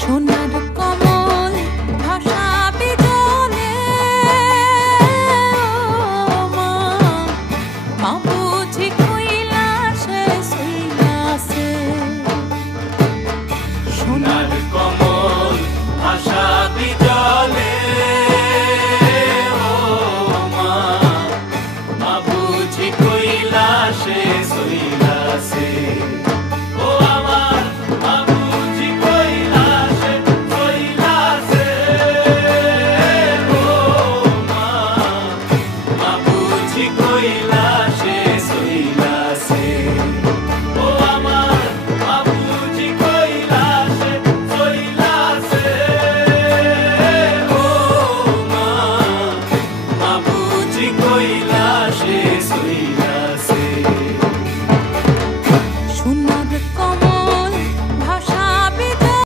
সোনার কমল ভাসাবে জলে, মা মা বুঝি কৈলাসে শুইয়াছে। সোনার কমল